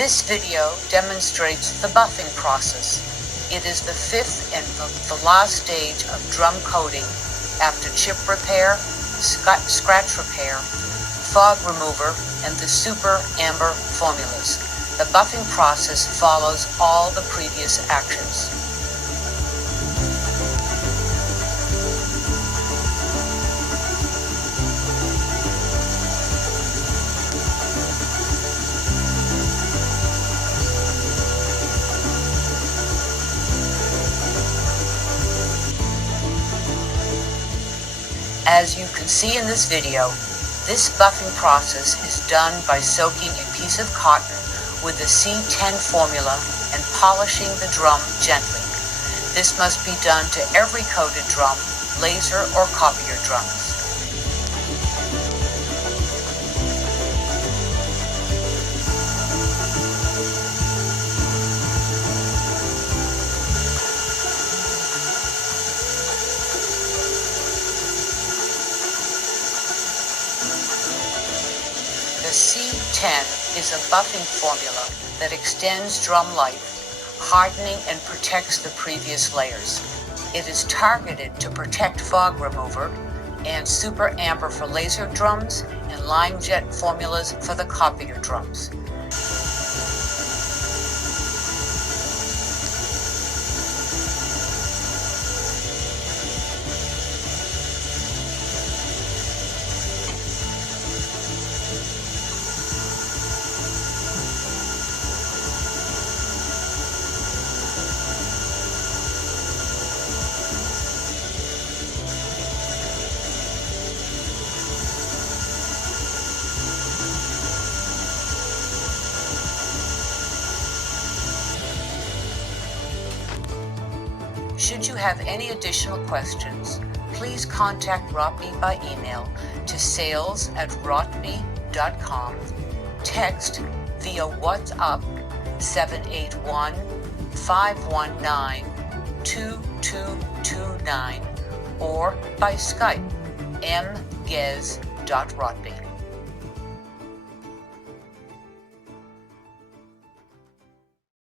This video demonstrates the buffing process. It is the fifth and the last stage of drum coating after chip repair, scratch repair, fog remover, and the super amber formulas. The buffing process follows all the previous actions. As you can see in this video, this buffing process is done by soaking a piece of cotton with the C10 formula and polishing the drum gently. This must be done to every coated drum, laser or copier drums. The C10 is a buffing formula that extends drum life, hardening and protects the previous layers. It is targeted to protect fog remover and super amber for laser drums and lime jet formulas for the copier drums. Should you have any additional questions, please contact Rotby by email to sales@rotby.com, text via WhatsApp 781-519-2229, or by Skype mgez.rotby.